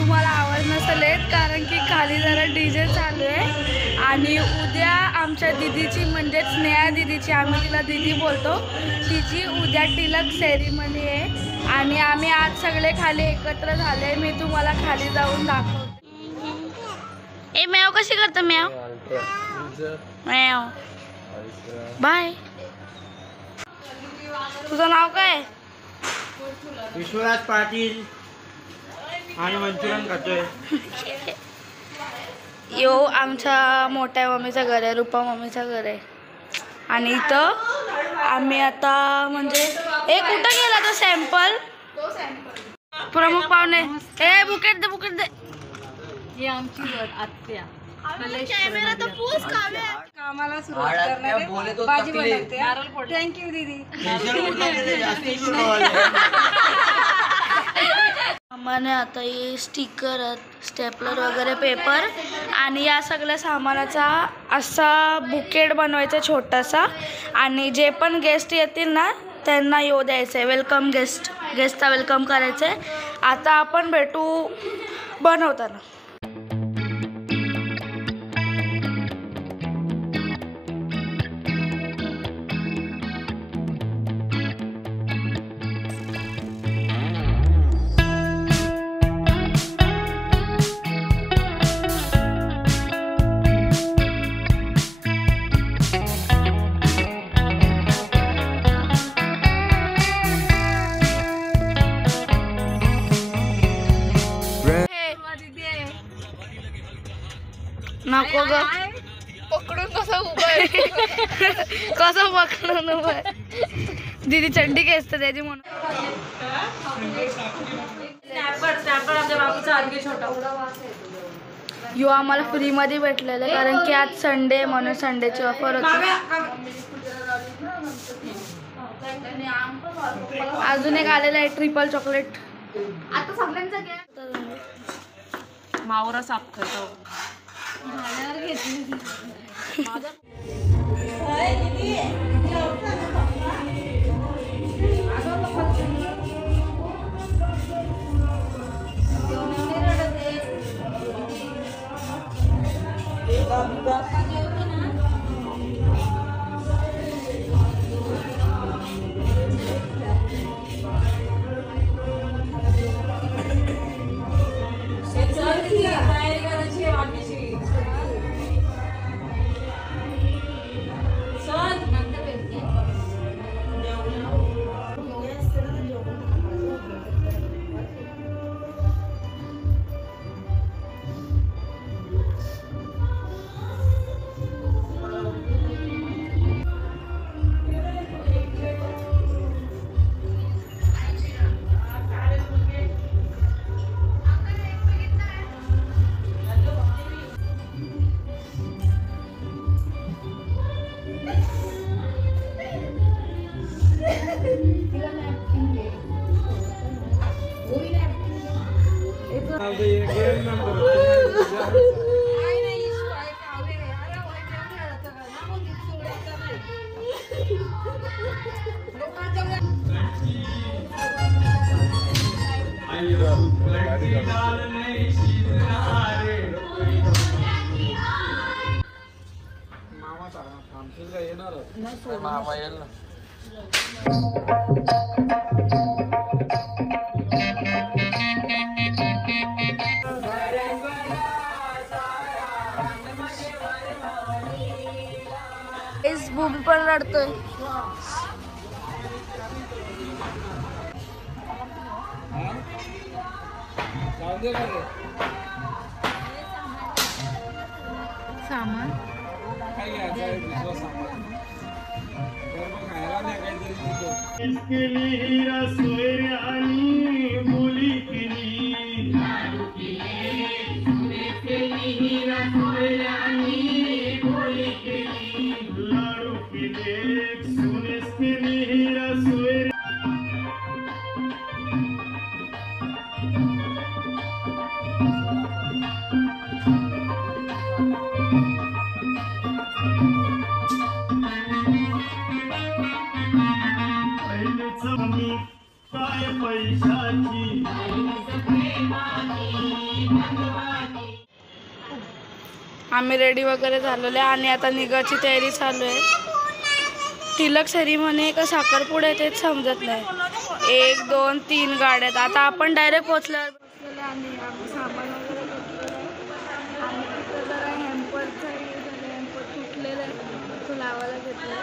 तुम्हाला आवाज नसेल येत कारण की खाली जरा डीजे चालू आहे। आणि उद्या आमच्या दीदीची म्हणजे स्नेहा दीदीची, आम्ही तिला दीदी बोलतो, तिची उद्या टिलक सेरेमनी आहे आणि आम्ही आज सगळे खाली एकत्र झाले। मी तुम्हाला खाली जाऊन दाखवते। ए म्याव कशी करतो म्याव म्याव बाय। तुझं नाव काय? विश्वराज पाटील आणि मंचुरियन खातोय। यो आमच्या मोठ्या मम्मीचं घर आहे, रूपा मम्मीचं घर आहे। आणि इथं आम्ही आता म्हणजे कुठं गेला तो सॅम्पल प्रमुख पाहुणे, ए बुकेट दे बुकेट दे। ही आमची आत्या कॅमेरा तर पूस कामाला सुरुवात करणार भाजी बनवते। थँक्यू दीदी। आम्हाला आता हे स्टिकर, स्टेपलर वगैरे पेपर आणि या सगळ्या सामानाचा असा बुकेट बनवायचा छोटासा आणि जे पण गेस्ट येतील ना त्यांना येऊ द्यायचं आहे। वेलकम गेस्टचा वेलकम करायचं आहे। आता आपण भेटू बनवताना। नको ग पकडून कसं उभं कसं पकडून उभं दीदी चंडी खेचते त्याची म्हणून। यो आम्हाला फ्री मध्ये भेटलेलं कारण की आज संडे म्हणून संडेची ऑफर होती। अजून एक आलेलं आहे ट्रिपल चॉकलेट। आता सगळ्यांचं घ्या मावरा साफ करतो। इस बूम पण रडतोय। सामान काय पैसा आम्ही रेडी वगैरे झालेलो आहे आणि आता निघायची तयारी चालू आहे. तिलक सेरीमनी का साखरपुडा तेच समजत नाही. 1 2 3 गाड्यात. आता आपण डायरेक्ट पोचल्यावर बसलेलो आणि सामान वगैरे घेतलेलं आणि तिथं जरा हॅम्पर तुटलेलं आहे तो लावायला घेतलं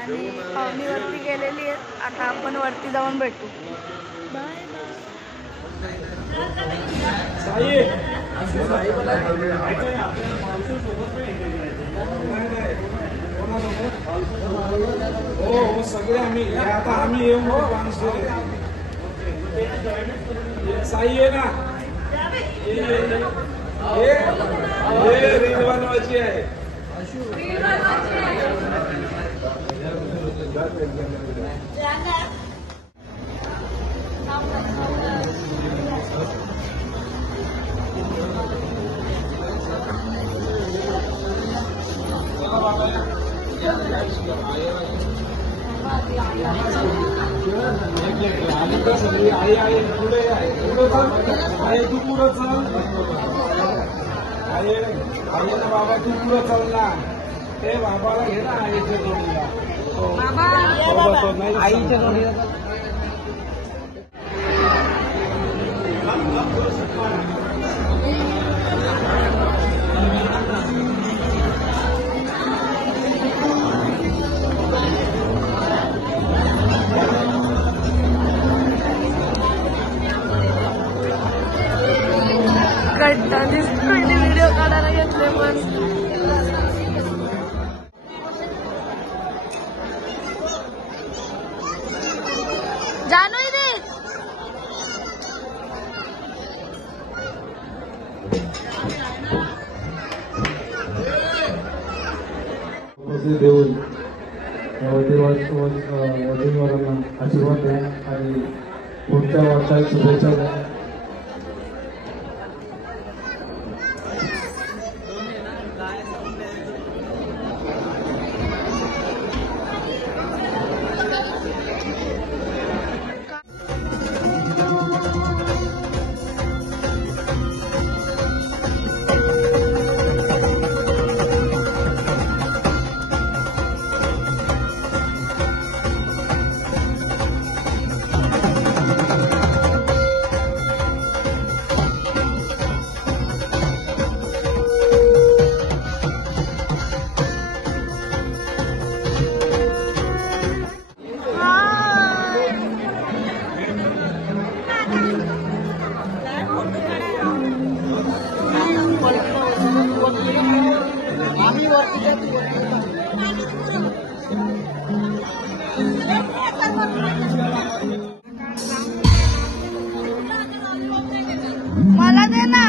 आणि पाहुणीवरती गेलेली आहे. आता आपण वरती जाऊन भेटू. बाय. हो सगळे आम्ही आता आम्ही येऊ साई आहे ना हे रील बनवायची आहे. आई आई पुढे पुढे चल आई तू पुढे चल आई आई ना बाबा तू पुढे चल ना ते बाबाला घे ना आईच्या जोडीला आईच्या जोडीला व्हिडिओ काढायला घेतले पण जानू दे. देऊन वधूवरांना आशीर्वाद द्या आणि पुढच्या वर्षात शुभेच्छा द्या. मला दे ना.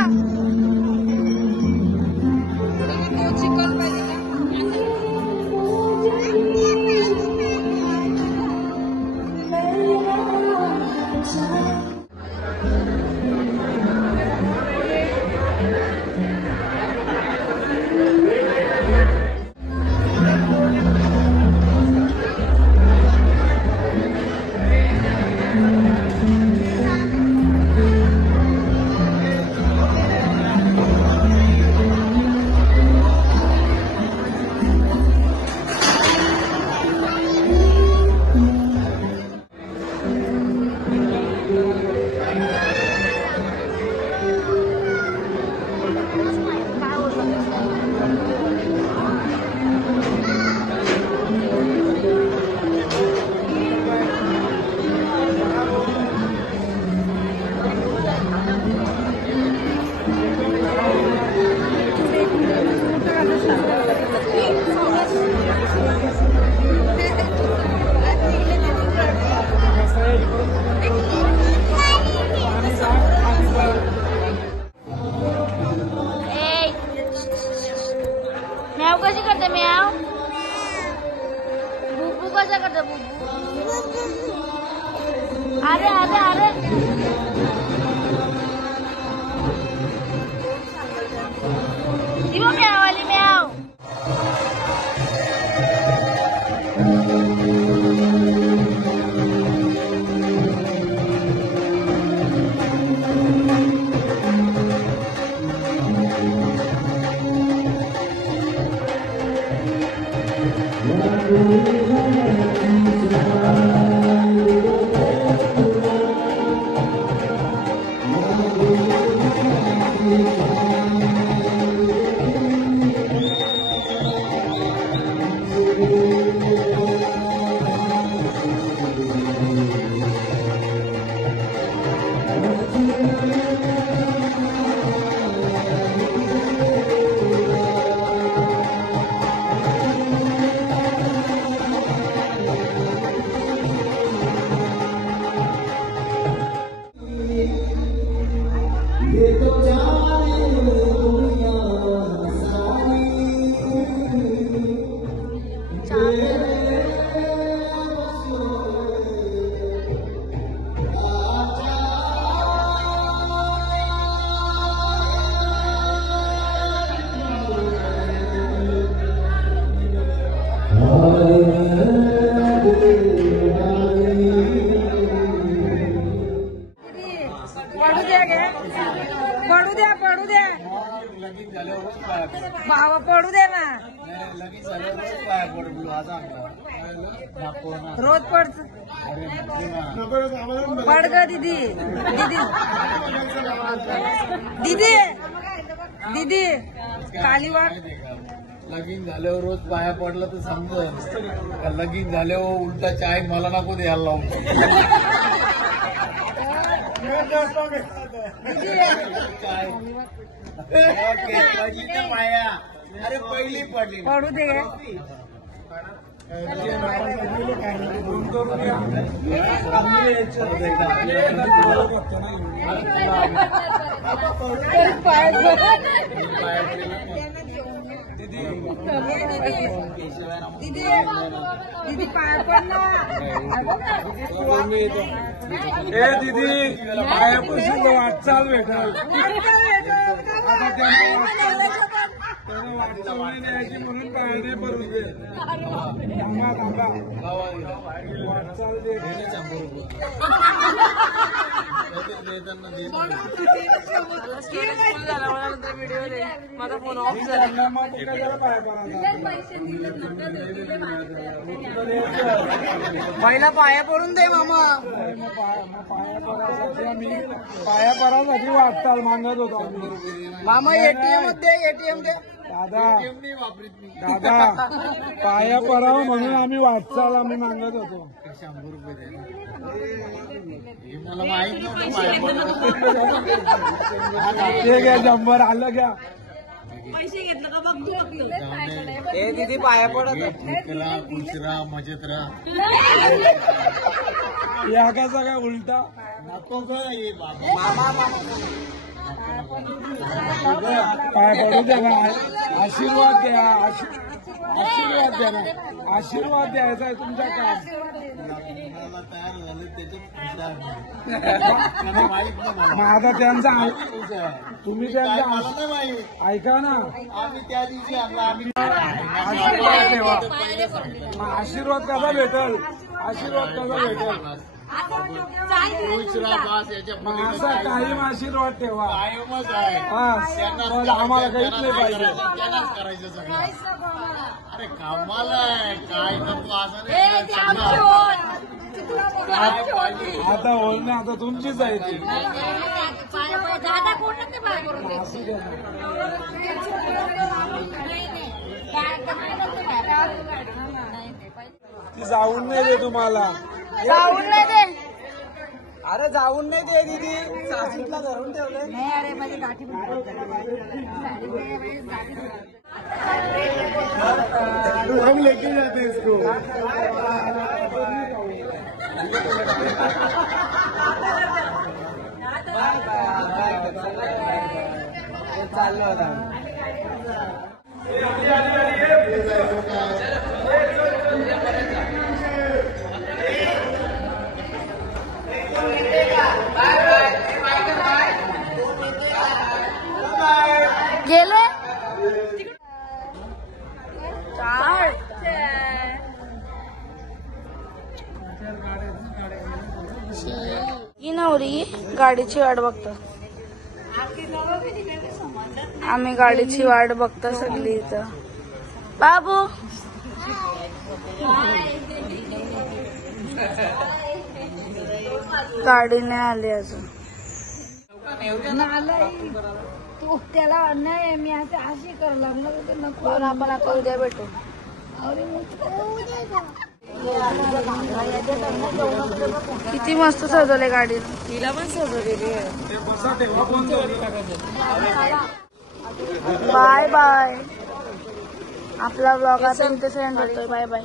पडू द्या लगीन झाल्यावरच पाया पड. भावा पडू दे ना नाही, लगीन झाल्यावरच पाया पड आता नको ना. रोज पड अरे नको ना. पड ग दीदी दीदी दीदी काली वाट लगीन झाल्यावर रोज पाया पडलं तर समज लगीन झाल्यावर उलटा चाय मला नको द्यायला लावून. काय पाया अरे पहिली पडली पडू दे दीदी दीदी पाया पड ना ए दीदी पायापासून वाटचाल भेटल. म्हणून पायाने भरून दे. वाटचाल दे. माझा फोन ऑफ झाला. पहिला पाया पडून दे मामा पाया पडासाठी वाटचाल मागत होतो आम्ही. मामा एटीएम दे दादा पाया पडावं म्हणून आम्ही वाटचाल आम्ही मागत होतो. 100 रुपये दे. मला माहित नव्हतं. ते घ्या 100 आलं घ्या. पैसे घेतलं का बघ तू फक्त. ए दीदी पाया पडत खुश राहा मजेत राहा. या का सगळा उलटा नको काय पाय पडू द्या ना. आशीर्वाद द्या. आशीर्वाद द्या ना. आशीर्वाद द्यायचा आहे तुमच्या काय तयार झालं माझा त्यांचा तुम्ही त्यांचा ऐका ना. आम्ही त्या दिवशी आशीर्वाद ठेवा. आशीर्वाद कसा भेटल. आशीर्वाद कसा भेटल. असा कायम आशीर्वाद ठेवा. हा आम्हाला काहीच नाही पाहिजे. अरे कामाला आहे काय नको आता बोलणं आता तुमचीच आहे ती. ती जाऊन नाही दे तुम्हाला. जाऊन नाही दे. अरे जाऊन नाही दे दीदी. सासूला धरून ठेवलं. नाही अरे माझी गाठी हम लेके जाते इसको. चाललो आता. गेले ही नवरी गाडीची वाट बघतो. आम्ही गाडीची वाट बघतो सगळी इथं. बाबू गाडी नाही आली अजून. तू त्याला नाही मी आता अशी कर लागणार तर नको. आपण आता उद्या भेटू. किती मस्त सजवले गाडी. तिला पण सजवलेली आहे. Bye bye. आपला ब्लॉग आता इथे सेंड होतोय. Bye bye.